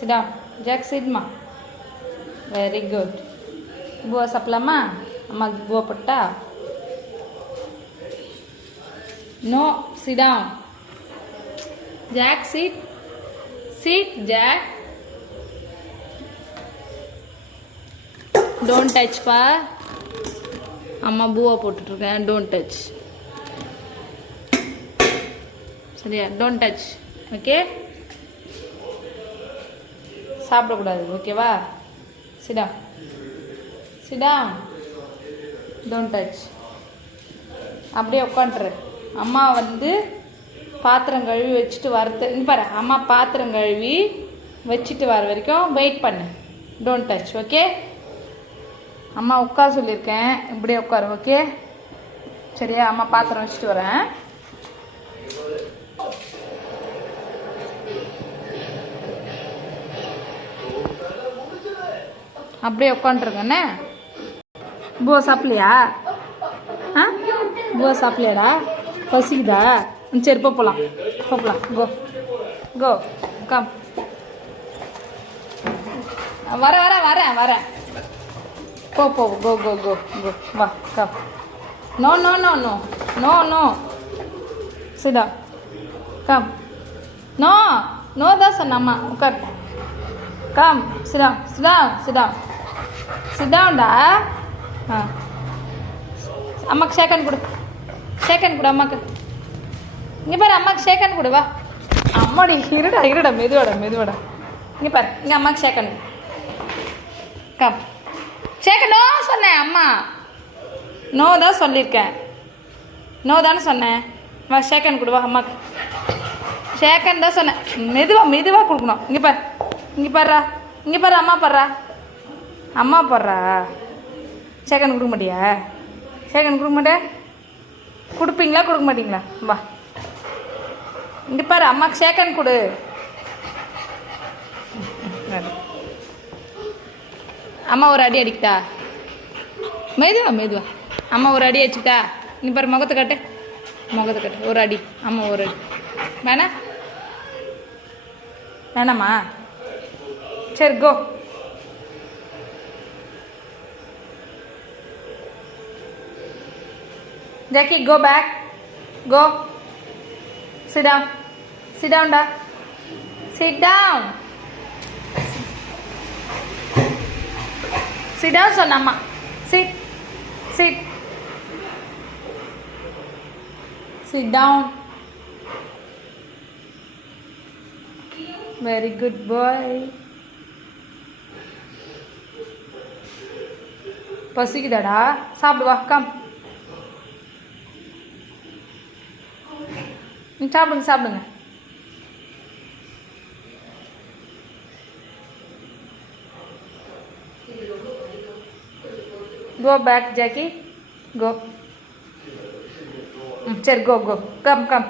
சிடா Jack சிட்மா very good பூவா சாப்பிடலாமா அம்மாக்கு பூவா போட்டா no சிடா Jack sit sit Jack don't touch பா அம்மா பூவா போட்டுட்ருக்கேன் டோன்ட் டச் சரியா டோன்ட் டச் ஓகே சாப்பிடக்கூடாது ஓகேவா சிடா சிடா டோன்ட் டச் அப்படியே உட்காண்ட்ரு அம்மா வந்து பாத்திரம் கழுவி வச்சுட்டு வரது பாரு அம்மா பாத்திரம் கழுவி வச்சுட்டு வர வரைக்கும் வெயிட் பண்ணு. டோன்ட் டச் ஓகே அம்மா உட்கார சொல்லியிருக்கேன். இப்படியே உட்காரு ஓகே சரியா? அம்மா பாத்திரம் வச்சுட்டு வரேன். அப்படியே உட்காந்துருக்கண்ணே பூவா சாப்பிடலையா? ஆ? பூவா சாப்பிடலையாடா? பசிக்குதா? ம், சரி போ போகலாம் போகலாம் கோ கோ கம். வர வர வரேன் வரேன் போ போ கோ கோ கோ கோ வா come. No no no no. No no. Sita. Come. No. No தான் சொன்ன அம்மா. உட்கார். கம். சிதா. சிதா சிதா. சிடாண்டா ஆ. அம்மாக்கு ஷேக்கன் கொடு. ஷேக்கன் கொடு அம்மாக்கு. இங்கே பாரு அம்மாக்கு ஷேக்கன் கொடு வா. அம்மாடி இருடா இருடா மெதுவாடா மெதுவாடா. இங்கே பாரு இங்கே அம்மாக்கு ஷேக்கன் கம் ஷேக்கனோ சொன்னேன் அம்மா. நோ தான் சொல்லியிருக்கேன் நோ தானே சொன்னேன். வா ஷேக்கன் கொடு வா அம்மாக்கு. ஷேக்கன் தான் சொன்னேன். மெதுவாக மெதுவாக கொடுக்கணும். இங்கே பாரு இங்கே பாருறா இங்கே பாரு அம்மா பாடுறா அம்மா போடுறா. ஷேக்கன் கொடுக்க மாட்டியா? ஷேக்கன் கொடுக்க மாட்டே? கொடுப்பீங்களா கொடுக்க மாட்டீங்களா? வா. இங்கே பாரு அம்மாக்கு செகண்ட் கொடு. அம்மா ஒரு அடி அடிக்கிட்டா மெதுவா மெதுவா. அம்மா ஒரு அடி அடிச்சுட்டா நீ பாரு முகத்தை காட்டு. முகத்தை கட்டு. ஒரு அடி. அம்மா ஒரு அடி. வேணா? வேணாமா? சரி கோ. Jackie, go back. Go. Sit down. Sit down, da. Sit down. Sit down, son, Amma. Sit. Sit. Sit down. Very good boy. பசிக்குதாடா சாப்பிடு வா கம் ம், சாப்பிடுங்க சாப்பிடுங்க கோ பேக் ஜாக்கி கோ ம் சரி கோ கோ கம் கம்